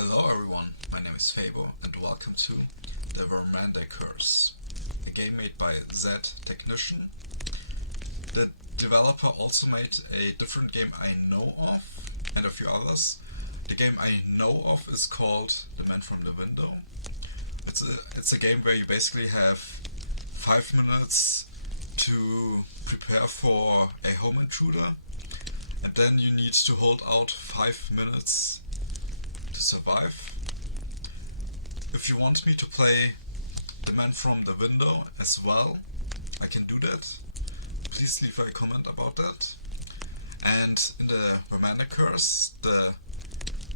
Hello everyone, my name is Fabo and welcome to the Vermander Curse, a game made by Z Technician. The developer also made a different game I know of and a few others. The game I know of is called The Man from the Window. It's a game where you basically have 5 minutes to prepare for a home intruder, and then you need to hold out 5 minutes to survive. If you want me to play The Man from the Window as well, I can do that. Please leave a comment about that. And in the Vermander Curse, the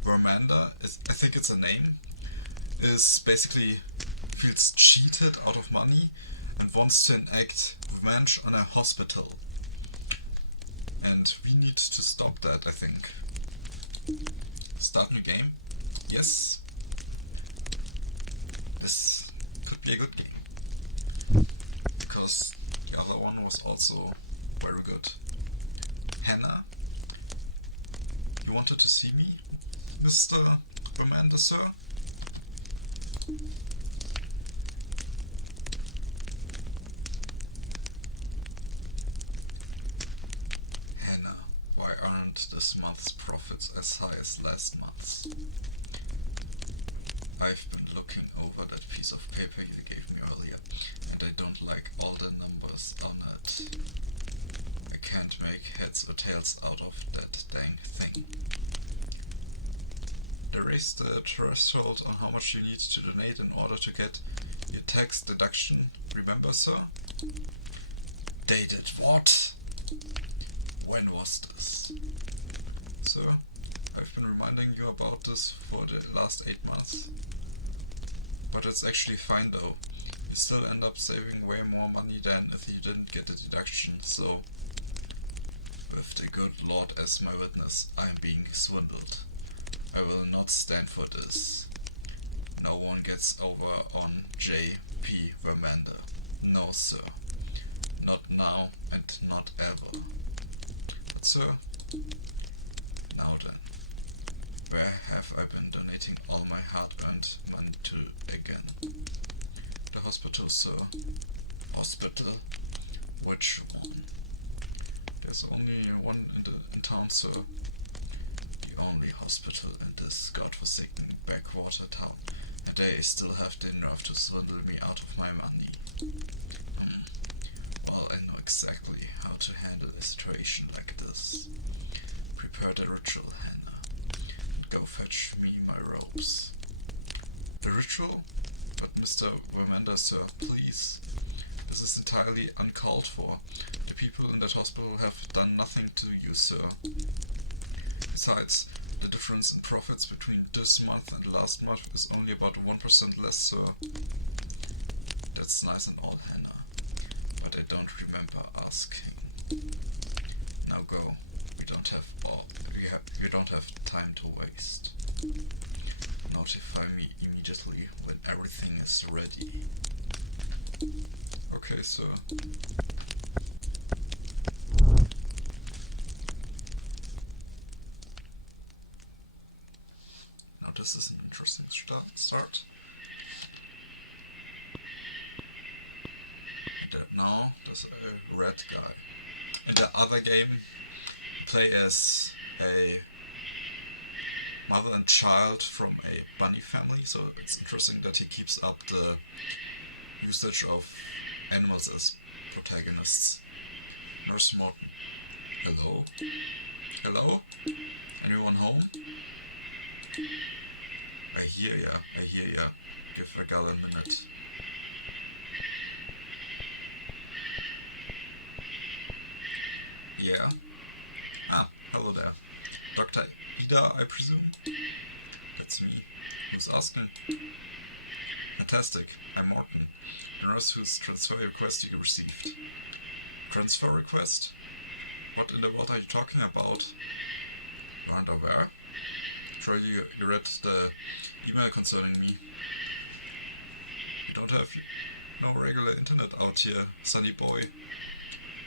Vermander, I think it's a name, is basically feels cheated out of money and wants to enact revenge on a hospital. And we need to stop that, I think. Start new game. Yes. This could be a good game. Because the other one was also very good. Hannah, you wanted to see me, Mr. Vermander, sir? Hannah, why aren't this month's profits as high as last month's? I've been looking over that piece of paper you gave me earlier, and I don't like all the numbers on it. I can't make heads or tails out of that dang thing. They raised the threshold on how much you need to donate in order to get your tax deduction, remember, sir? They did what? When was this? Sir, I've been reminding you about this for the last 8 months. But it's actually fine though. You still end up saving way more money than if you didn't get the deduction, so with the good Lord as my witness, I'm being swindled. I will not stand for this. No one gets over on J.P. Vermander. No, sir. Not now and not ever. But sir, now then, where have I been donating all my hard-earned money to again? The hospital, sir. Hospital? Which one? There's only one in town, sir. The only hospital in this godforsaken backwater town, and they still have the nerve to swindle me out of my money. Well, I know exactly how to handle a situation like this. Prepare the ritual, Hannah. Go fetch me my robes. The ritual? But Mr. Vermander, sir, please. This is entirely uncalled for. The people in that hospital have done nothing to you, sir. Besides, the difference in profits between this month and last month is only about 1% less, sir. That's nice and all, Hannah, but I don't remember asking. Now go. We don't have time to waste. Notify me immediately when everything is ready. Okay, sir. Now this is an interesting start. Now there's a red guy. In the other game, play as a mother and child from a bunny family, so it's interesting that he keeps up the usage of animals as protagonists. Nurse Morton. Hello? Hello? Anyone home? I hear ya. Give a gal a minute. Yeah? Ah, hello there. Dr. Ida, I presume? That's me. Who's asking? Fantastic. I'm Morton, the nurse whose transfer request you received. Transfer request? What in the world are you talking about? You aren't aware? Surely you read the email concerning me. You don't have no regular internet out here, sunny boy.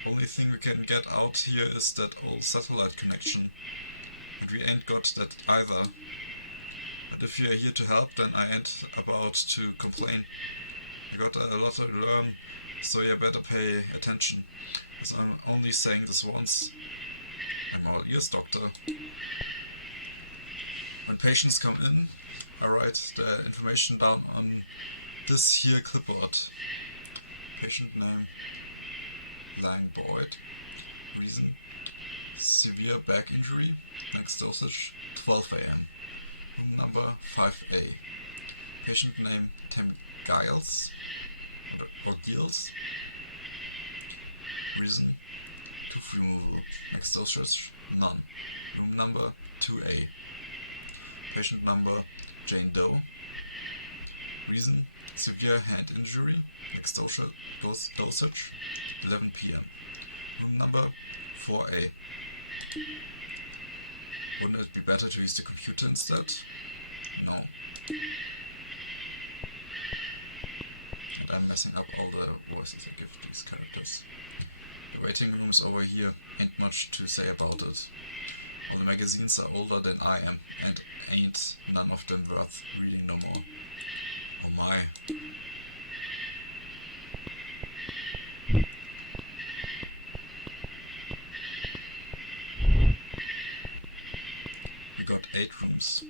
Only thing we can get out here is that old satellite connection. And we ain't got that either. But if you're here to help, then I ain't about to complain. You got a lot to learn, so you better pay attention. As I'm only saying this once. I'm all ears, doctor. When patients come in, I write the information down on this here clipboard. Patient name, Lang Boyd. Reason, severe back injury. Next dosage, 12 a.m. Room number 5A. Patient name, Tim Giles. Or Giles. Reason, tooth removal. Next dosage, none. Room number 2A. Patient number, Jane Doe. Reason, severe hand injury. Next dosage, 11 p.m. Room number 4A. Wouldn't it be better to use the computer instead? No. And I'm messing up all the voices I give these characters. The waiting room's over here, ain't much to say about it. All the magazines are older than I am, and ain't none of them worth reading no more. Oh my. We got 8 rooms.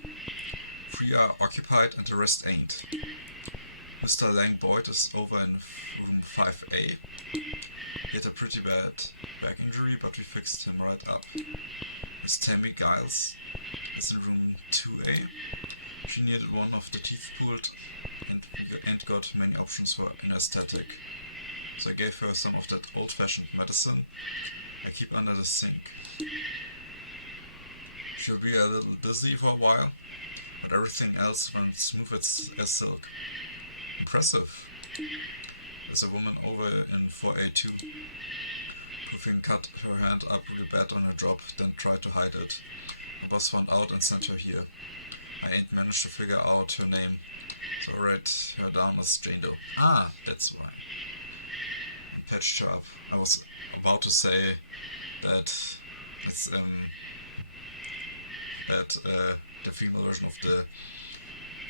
3 are occupied and the rest ain't. Mr. Lang Boyd is over in room 5A. He had a pretty bad back injury, but we fixed him right up. Miss Tammy Giles is in room 2A. She needed one of the teeth pulled and ain't got many options for anesthetic. So I gave her some of that old-fashioned medicine I keep under the sink. She'll be a little dizzy for a while, but everything else runs smooth as silk. Impressive. There's a woman over in 4A2. Puffin cut her hand up really bad on her job, then tried to hide it. My boss found out and sent her here. I ain't managed to figure out her name, so I wrote her down as Jane Doe. Ah, that's why. And patched her up. I was about to say that it's the female version of the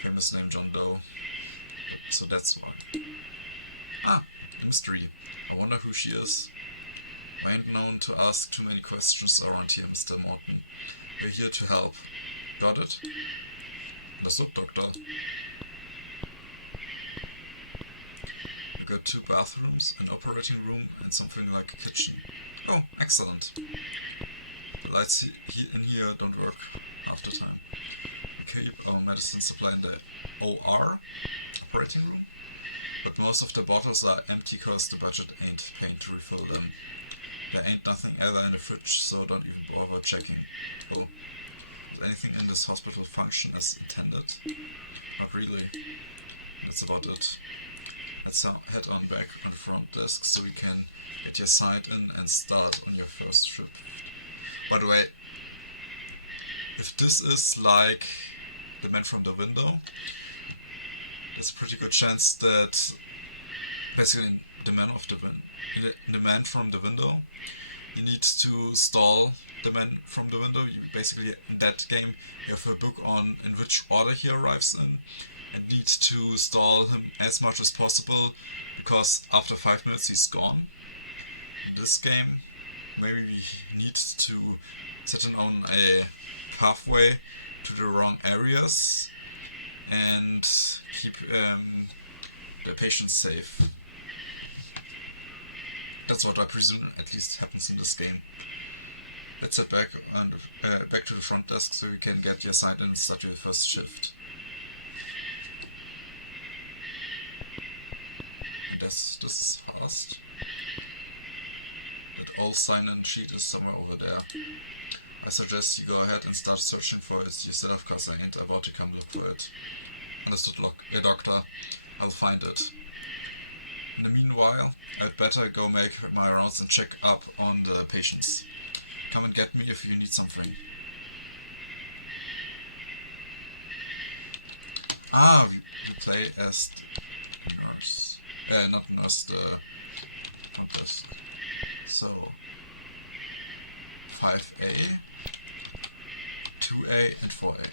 famous name John Doe. So that's why. Ah, a mystery. I wonder who she is. I ain't known to ask too many questions around here, Mr. Morton. We're here to help. Got it? Understood, Doctor. We got 2 bathrooms, an operating room, and something like a kitchen. Oh, excellent. The lights in here don't work half the time. We keep our medicine supply in the OR, operating room, but most of the bottles are empty cause the budget ain't paying to refill them. There ain't nothing either in the fridge, so don't even bother checking. Oh, does anything in this hospital function as intended? Not really. That's about it. Let's head on back on the front desk so we can get your signed in and start on your first trip. By the way, if this is like the man from the window, there's a pretty good chance that basically the man from the window, you need to stall the man from the window. You basically, in that game, you have a book on in which order he arrives in, and need to stall him as much as possible, because after 5 minutes he's gone. In this game, maybe we need to set on a pathway to the wrong areas and keep the patient safe. That's what I presume at least happens in this game. Let's head back to the front desk so we can get you signed in and start your first shift. And this is fast. That old sign-in sheet is somewhere over there. I suggest you go ahead and start searching for it. You still have cause I ain't about to come look for it. Understood, doctor. I'll find it. In the meanwhile, I'd better go make my rounds and check up on the patients. Come and get me if you need something. Ah, we play as the nurse. Not nurse, the compass. So, 5A, 2A, and 4A.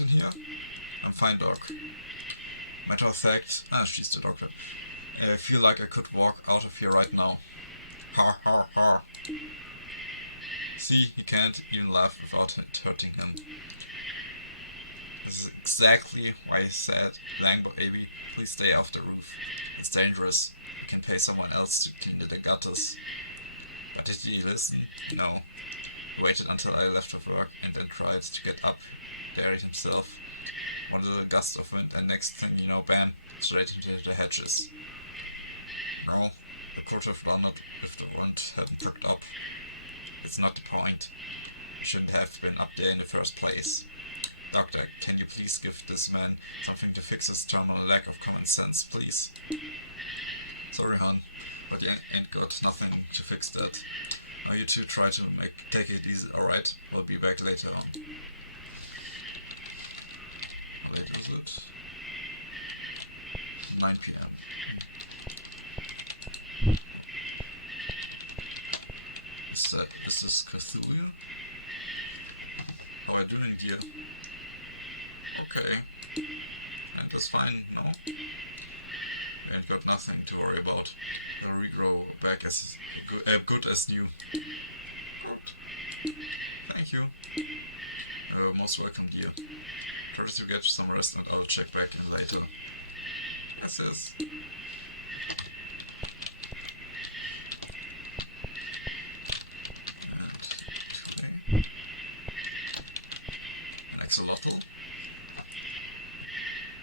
in here? I'm fine, Doc. Matter of fact, she's the doctor. I feel like I could walk out of here right now. Ha ha ha. See, he can't even laugh without it hurting him. This is exactly why I said, Langbo baby, please stay off the roof. It's dangerous. You can pay someone else to clean the gutters. But did he listen? No. He waited until I left of work and then tried to get up there himself. One little gust of wind and next thing you know, bam, straight into the hedges. No, I could have done it if the wind hadn't picked up. It's not the point. I shouldn't have been up there in the first place. Doctor, can you please give this man something to fix his terminal lack of common sense, please? Sorry, hon, but you ain't got nothing to fix that. Now you two try to take it easy, alright? We'll be back later on. How late is it? 9 p.m. Is this Cthulhu? How are you doing, dear? Okay. And that's fine, no? You ain't got nothing to worry about. They'll regrow back as good as new. Good. Thank you. Most welcome, dear. Try to get some rest and I'll check back in later. Yes, yes. And an axolotl.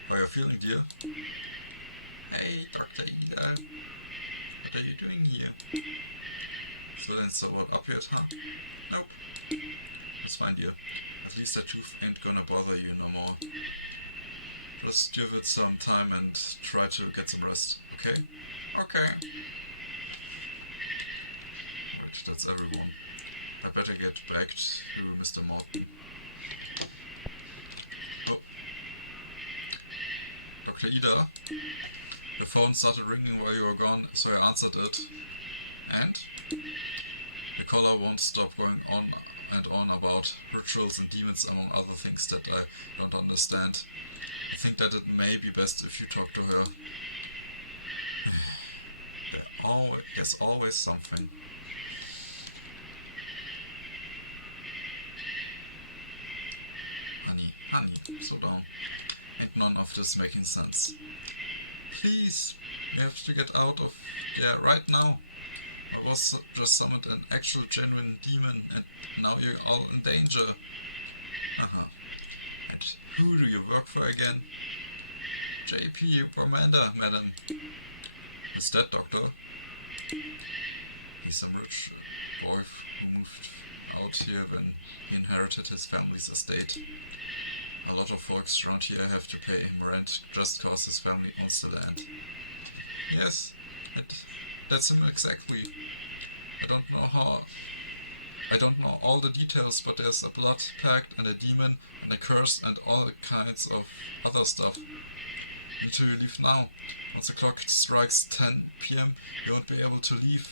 How are you feeling, dear? Hey, Dr. Ida. What are you doing here? Still ain't so well up yet, huh? Nope. That's fine, dear. At least that tooth ain't gonna bother you no more. Just give it some time and try to get some rest, okay? Okay. Right, that's everyone. I better get back to Mr. Morton. Oh. Dr. Ida? The phone started ringing while you were gone, so I answered it. And? The caller won't stop going on and on about rituals and demons among other things that I don't understand. I think that it may be best if you talk to her. There's always something. Honey, slow down. Ain't none of this making sense. Please, we have to get out of there right now. I was just summoned an actual genuine demon and now you're all in danger. And who do you work for again? J.P. Vermander, madam. Is that doctor? He's some rich boy who moved out here when he inherited his family's estate. A lot of folks around here have to pay him rent just cause his family owns the land. Yes, that's him exactly. I don't know all the details, but there's a blood pact and a demon and a curse and all kinds of other stuff. Need to leave now. Once the clock strikes 10 p.m, you won't be able to leave.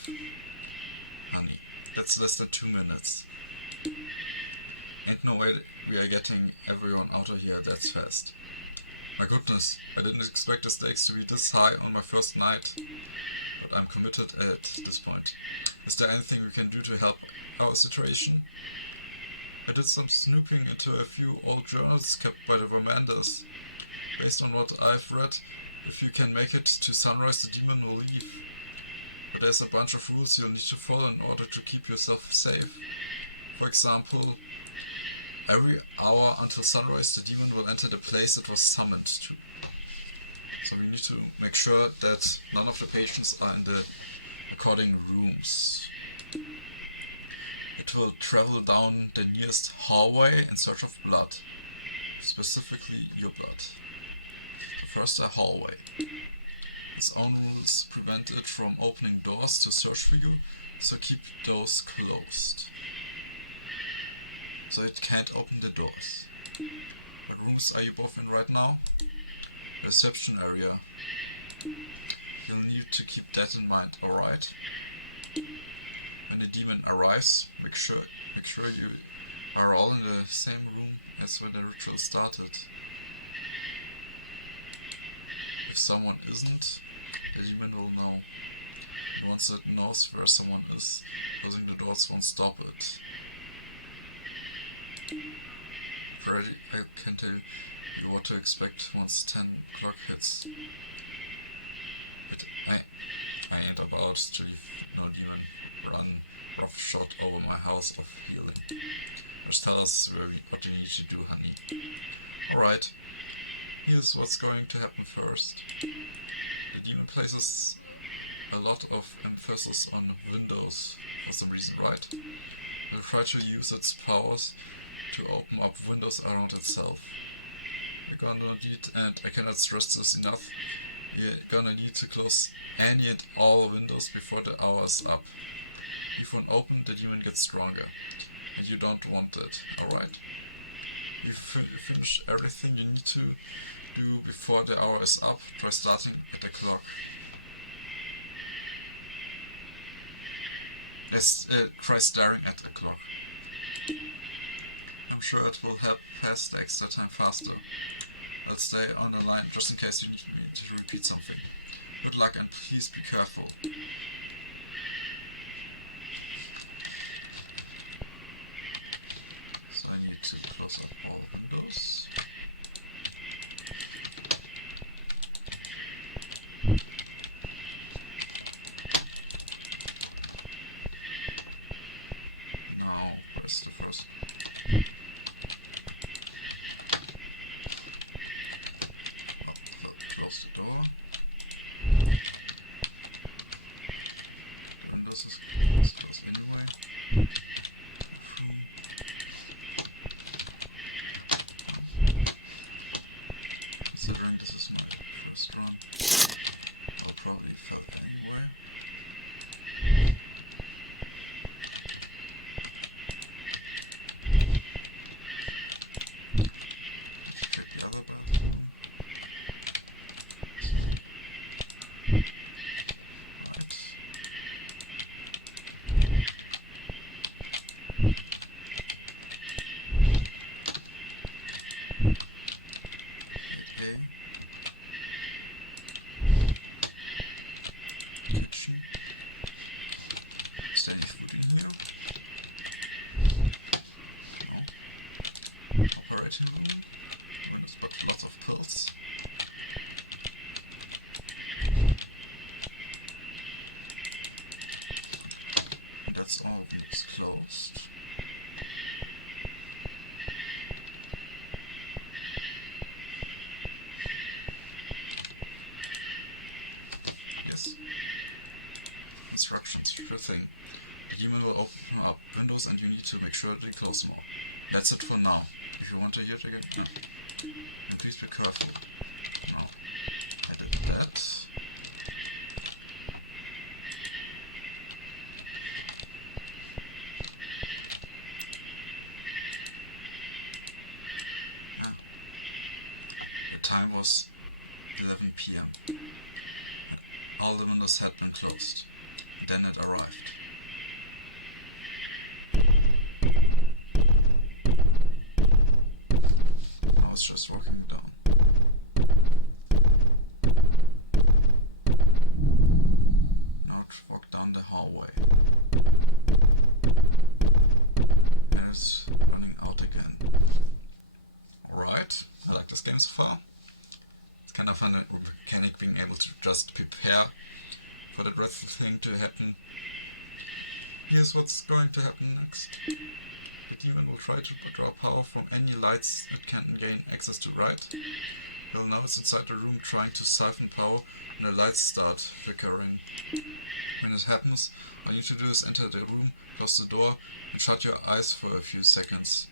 Honey, that's less than 2 minutes. Ain't no way we are getting everyone out of here that fast. My goodness, I didn't expect the stakes to be this high on my first night. But I'm committed at this point. Is there anything we can do to help our situation? I did some snooping into a few old journals kept by the Vermanders. Based on what I've read, if you can make it to sunrise, the demon will leave. But there's a bunch of rules you'll need to follow in order to keep yourself safe. For example, every hour until sunrise, the demon will enter the place it was summoned to. So we need to make sure that none of the patients are in the according rooms. It will travel down the nearest hallway in search of blood, specifically your blood. First, a hallway. Its own rules prevent it from opening doors to search for you, so keep those closed. So it can't open the doors. What rooms are you both in right now? Reception area. You'll need to keep that in mind, alright? When the demon arrives, make sure you are all in the same room as when the ritual started. If someone isn't, the demon will know. Once it knows where someone is, closing the doors won't stop it. Already, I can tell you what to expect once 10 o'clock hits. But I ain't about to leave no demon run roughshod over my house of healing. Just tell us what you need to do, honey. Alright, here's what's going to happen first. The demon places a lot of emphasis on windows for some reason, right? It'll try to use its powers to open up windows around itself. You're gonna need, and I cannot stress this enough, you're gonna need to close any and all windows before the hour is up. If one open, the demon gets stronger, and you don't want it, alright? You finish everything you need to do before the hour is up, try starting at the clock. Try staring at the clock. I'm sure it will help pass the extra time faster. I'll stay on the line just in case you need me to repeat something. Good luck and please be careful. So I need to close up all windows. Now, where's the first? Close the door. The windows is closed anyway. Considering this is my first run, I'll probably fail anyway. Check the other bathroom. Kitchen. Steady food in here. No. Operating room. Windows, but lots of pills. And that's all windows closed. Yes. Instructions, sure thing. The demon will open up windows and you need to make sure they close them all. That's it for now. If you want to hear it again, no. And please be careful. No. I did that. Yeah. The time was 11 PM. All the windows had been closed. And then it arrived. I was just walking down. Now walk down the hallway. And it's running out again. Alright, I like this game so far. It's kind of fun mechanic being able to just prepare for the dreadful thing to happen. Here's what's going to happen next. The demon will try to draw power from any lights it can gain access to, right? You'll know it's inside the room trying to siphon power when the lights start flickering. When it happens, all you need to do is enter the room, close the door, and shut your eyes for a few seconds.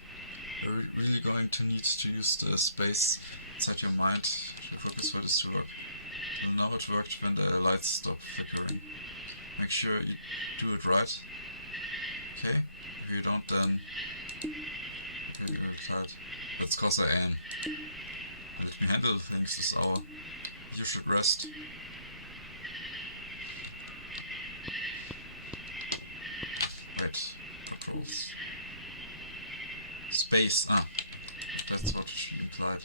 You're really going to need to use the space inside your mind to focus for this to work. You'll know it worked when the lights stop flickering. Make sure you do it right. Okay? If you don't, then you're really tired. That's cause I am. Let me handle things this hour. You should rest. Wait, controls. base. Ah, that's what she implied.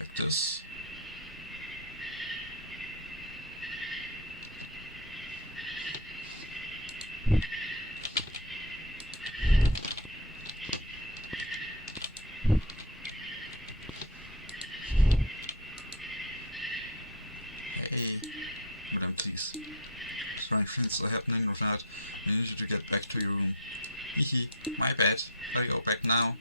Like this. Hey, madam, please. Strange things are happening with that. We need you to get back to your room. Hehe, my bad. I go back now.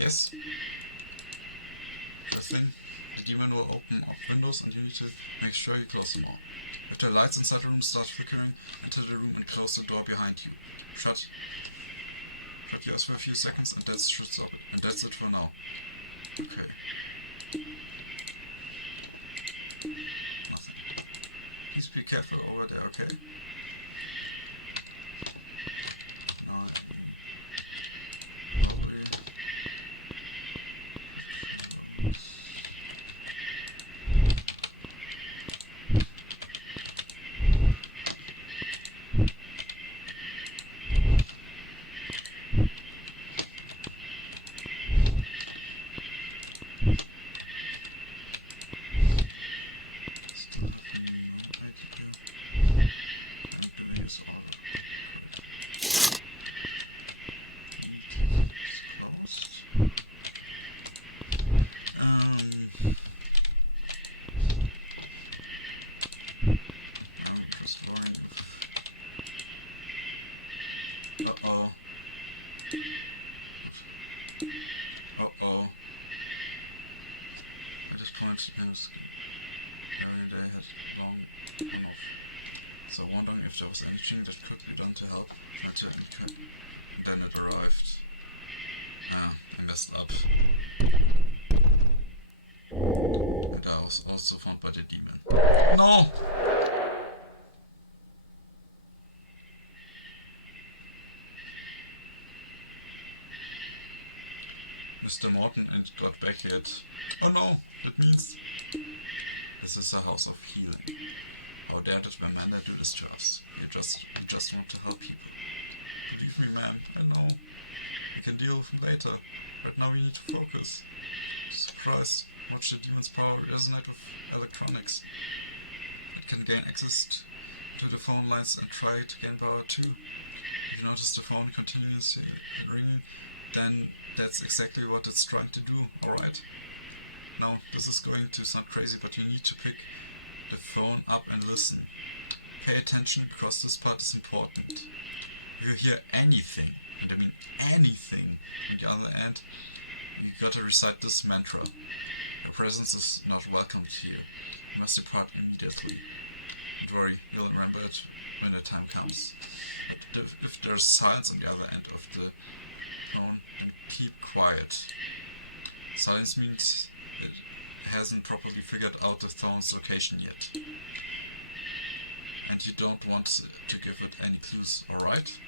Yes. First thing, the demon will open up windows and you need to make sure you close them all. If the lights inside the room start flickering, enter the room and close the door behind you. Shut yours for a few seconds and that should stop it. And that's it for now. Okay. Nothing. Please be careful over there, okay? No. They had long enough. So wondering if there was anything that could be done to help. And then it arrived. Ah, I messed up. And I was also found by the demon. No! Mr. Morton ain't got back yet. Oh no, that means this is a house of healing. How dare did Vermander do this to us? We just want to help people. Believe me, man, I know. We can deal with him later. Right now we need to focus. Surprised how much the demon's power resonate with electronics. It can gain access to the phone lines and try to gain power too. If you notice the phone continuously ringing, then that's exactly what it's trying to do, alright? Now, this is going to sound crazy, but you need to pick the phone up and listen. Pay attention, because this part is important. If you hear anything, and I mean anything, on the other end, you gotta recite this mantra. Your presence is not welcomed here. You must depart immediately. Don't worry, you'll remember it when the time comes. But if there's silence on the other end of the phone, then keep quiet. Silence means it hasn't properly figured out the phone's location yet. And you don't want to give it any clues, alright?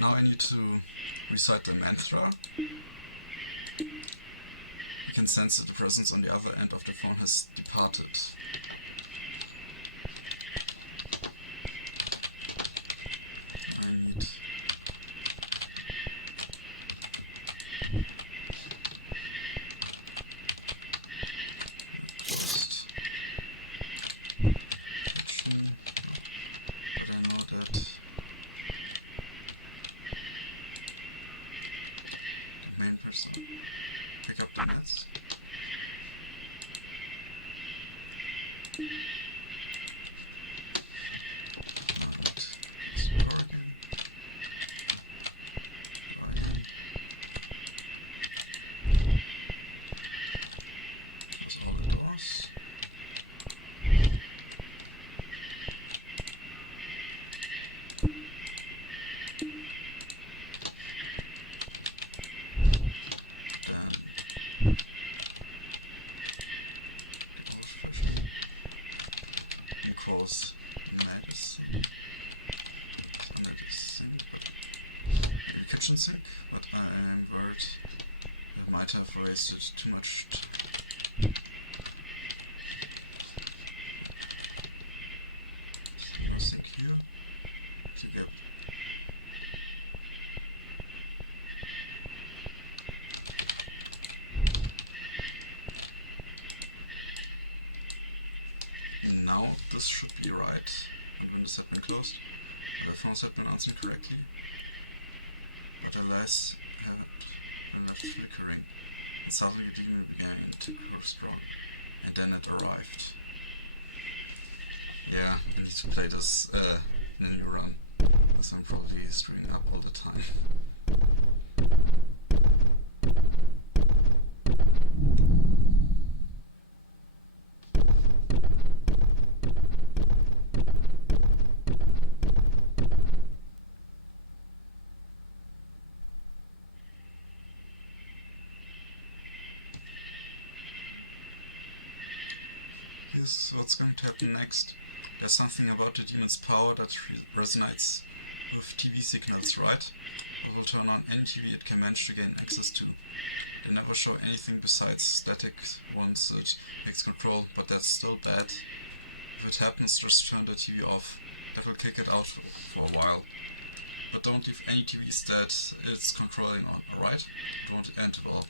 Now I need to recite the mantra. You can sense that the presence on the other end of the phone has departed. I need just action, but I know that the main person pick up the nets. But I am worried I might have wasted too much nothing here to get. Now this should be right, and when this had been closed, the phones had been answered correctly. But alas, had been left flickering, and suddenly the demon began to grow strong, and then it arrived. Yeah, I need to play this in a new run, because I'm probably screwing up all the time. Here's what's going to happen next. There's something about the demon's power that resonates with TV signals, right? It will turn on any TV it can manage to gain access to. They never show anything besides static ones it takes control, but that's still bad. If it happens, just turn the TV off. That will kick it out for a while. But don't leave any TVs that it's controlling on, alright? It won't end at all.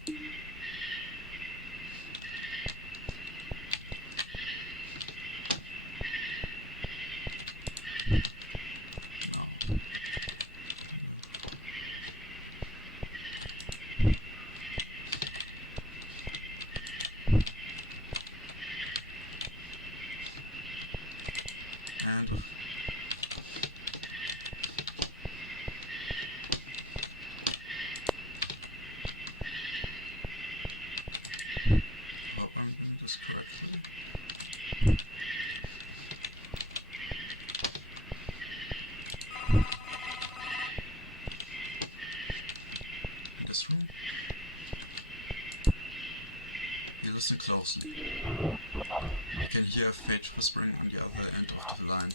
Listen closely. You can hear a faint whispering on the other end of the line.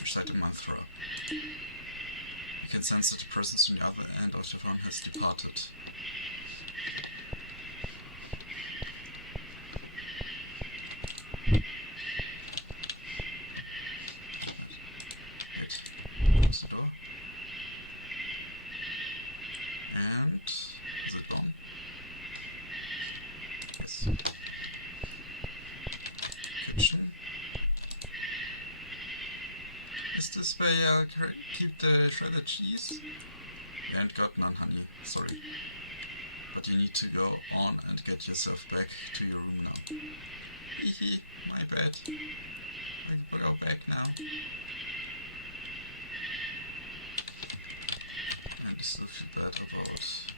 Recite a mantra. You can sense that the presence on the other end of the phone has departed. Wait, close the door. And is it gone? Yes. Kitchen. Is this where I'll keep the shredded cheese? You ain't got none, honey. Sorry. But you need to go on and get yourself back to your room now. Hehe, my bad. We'll go back now. And I still feel bad about that.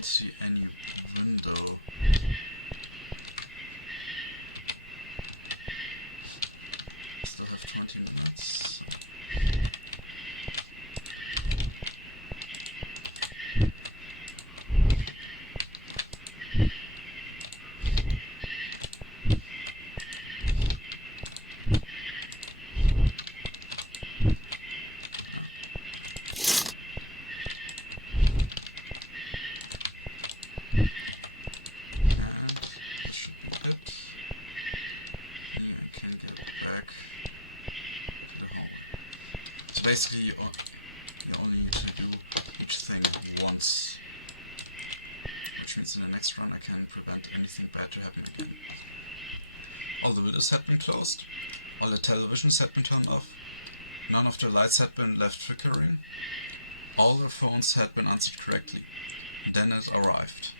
See any window. basically you only need to do each thing once, which means in the next run I can prevent anything bad to happen again. All the windows had been closed, all the televisions had been turned off, none of the lights had been left flickering, all the phones had been answered correctly. And then it arrived.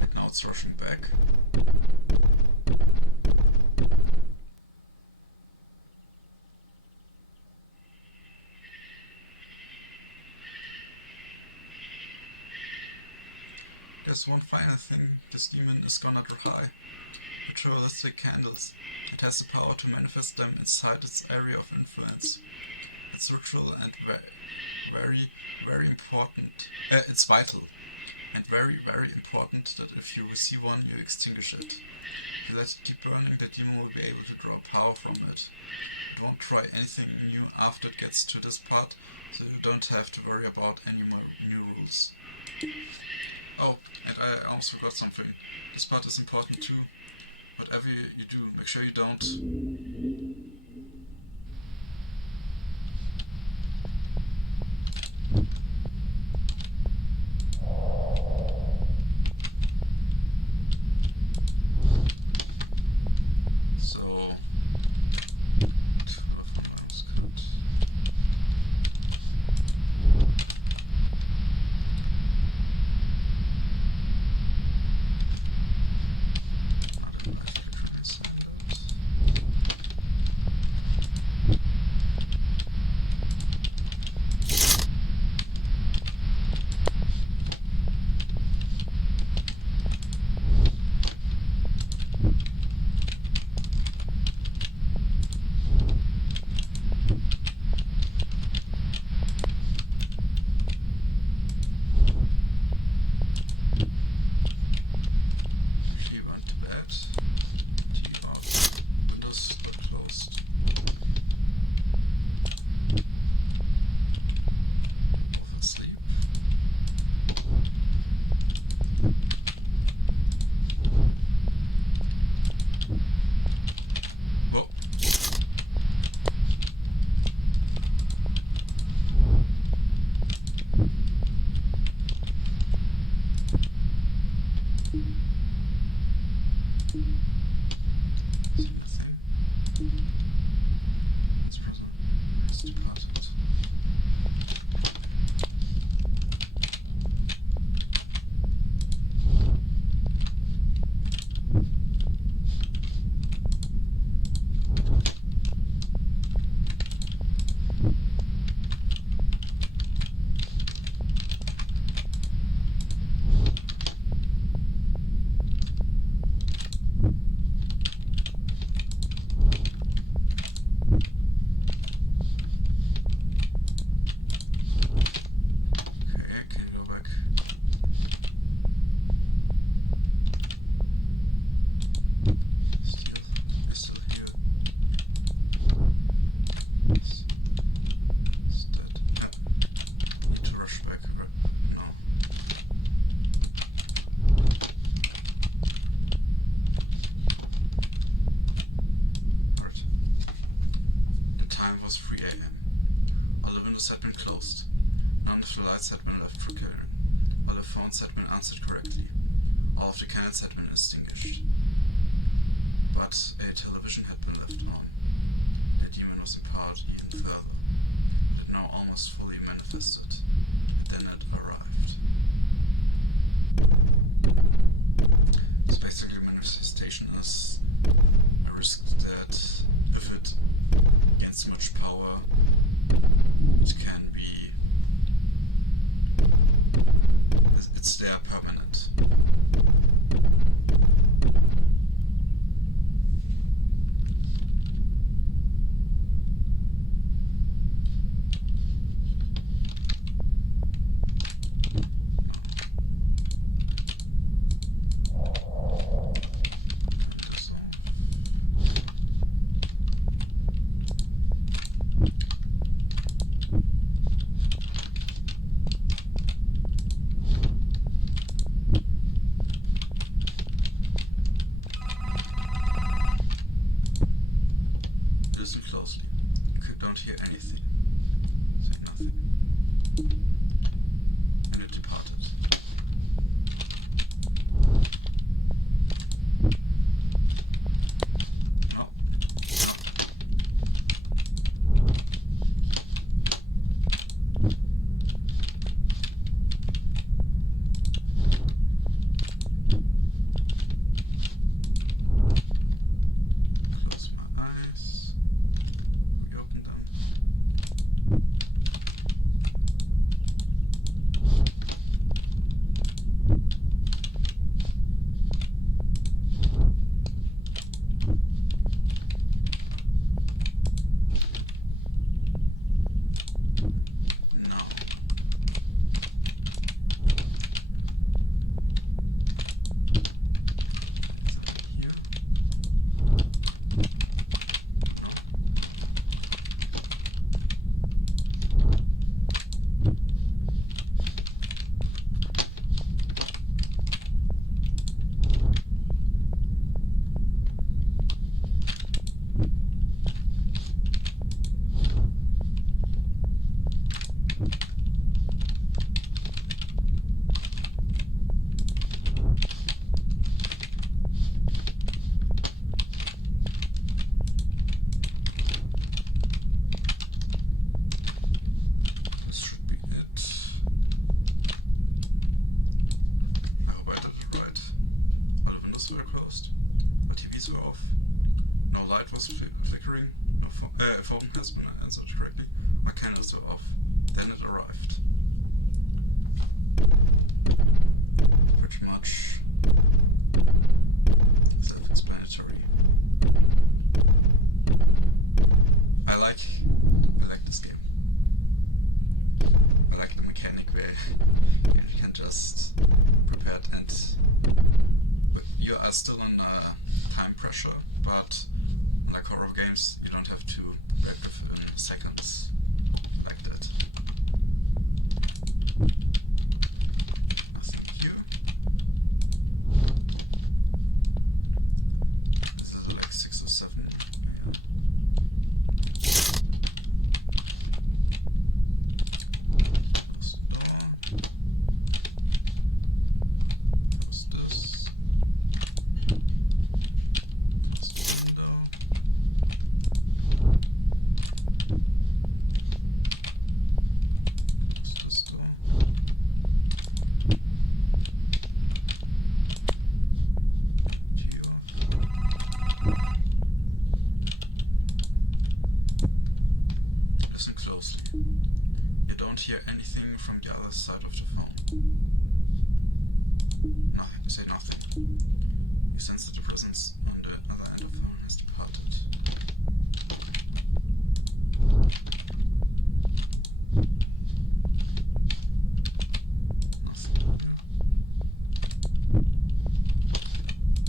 And now it's rushing back. There's one final thing this demon is gonna try. Ritualistic candles. It has the power to manifest them inside its area of influence. It's ritual and very important. It's vital and very important that if you see one, you extinguish it. If you let it keep burning, the demon will be able to draw power from it. It won't try anything new after it gets to this part, so you don't have to worry about any more new rules. Oh, and I almost forgot something. This part is important too. Whatever you do, make sure you don't... Had been closed. None of the lights had been left flickering. All the phones had been answered correctly. All of the candles had been extinguished. But a television had been left on. The demon was apart even further. It had now almost fully manifested. And then it arrived. So basically manifestation is a risk that if it gains much power, it can be... it's there permanent. don't hear anything. Say nothing. And it departed. No. Close my eyes. Reopen them. No. Something here. This should be it. I hope I did it right. All the windows were closed. All TVs were off. No light was flickering. No phone has been answered correctly. My candles were off. Then it arrived. Pretty much self-explanatory. I like this game. I like the mechanic where you can just prepare it, but you are still in time pressure, but like horror games you don't have to react within seconds like that. Nothing here. This is like 6 or 7. Yeah. Close the door. Close this. Close the window. Close this door. TV off. Listen closely. You don't hear anything from the other side of the phone. No, say nothing. You sense that the presence on the other end of the phone has departed. Nothing here.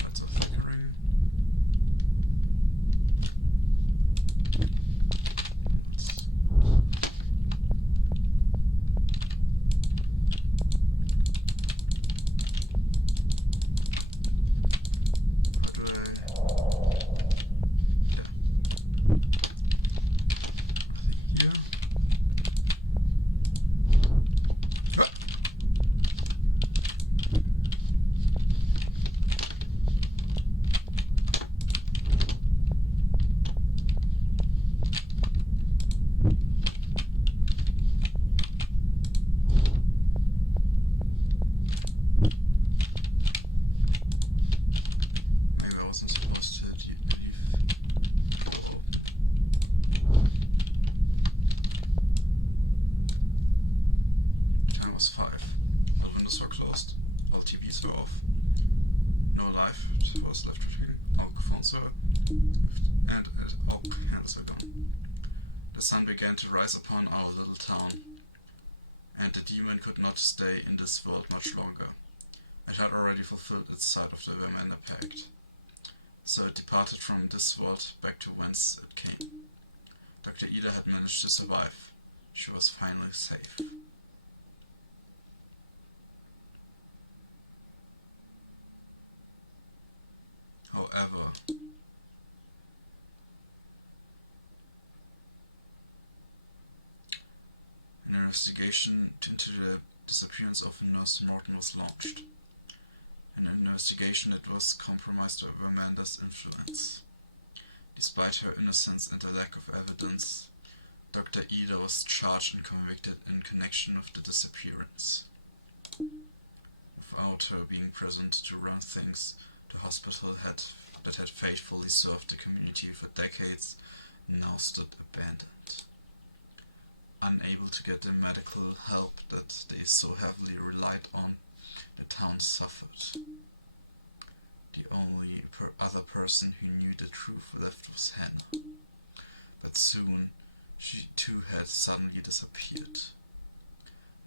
Lights are flickering. Where do I... Yeah. Nothing here. Ah! Maybe I wasn't supposed to leave the door open. Time was 5. All windows were closed. All TVs were off. No light was left between. All phones were and all candles were gone. The sun began to rise upon our little town, and the demon could not stay in this world much longer. It had already fulfilled its side of the Vermander Pact, so it departed from this world back to whence it came. Dr. Ida had managed to survive. She was finally safe. However, investigation into the disappearance of Nurse Norton was launched. An investigation that was compromised by Vermander's influence. Despite her innocence and the lack of evidence, Dr. Ida was charged and convicted in connection with the disappearance. Without her being present to run things, the hospital that had faithfully served the community for decades now stood abandoned. Unable to get the medical help that they so heavily relied on, the town suffered. The only other person who knew the truth left was Hannah. But soon, she too had suddenly disappeared.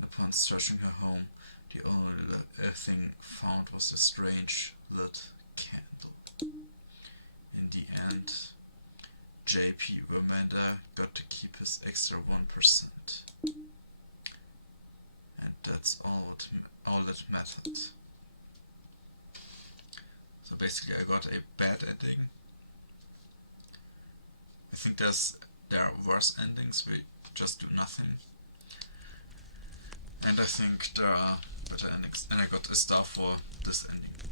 Upon searching her home, the only thing found was a strange lit candle. In the end, J.P. Vermander got to keep his extra 1%. And that's all that mattered. So basically I got a bad ending. I think there are worse endings where you just do nothing. And I think there are better endings. And I got a star for this ending.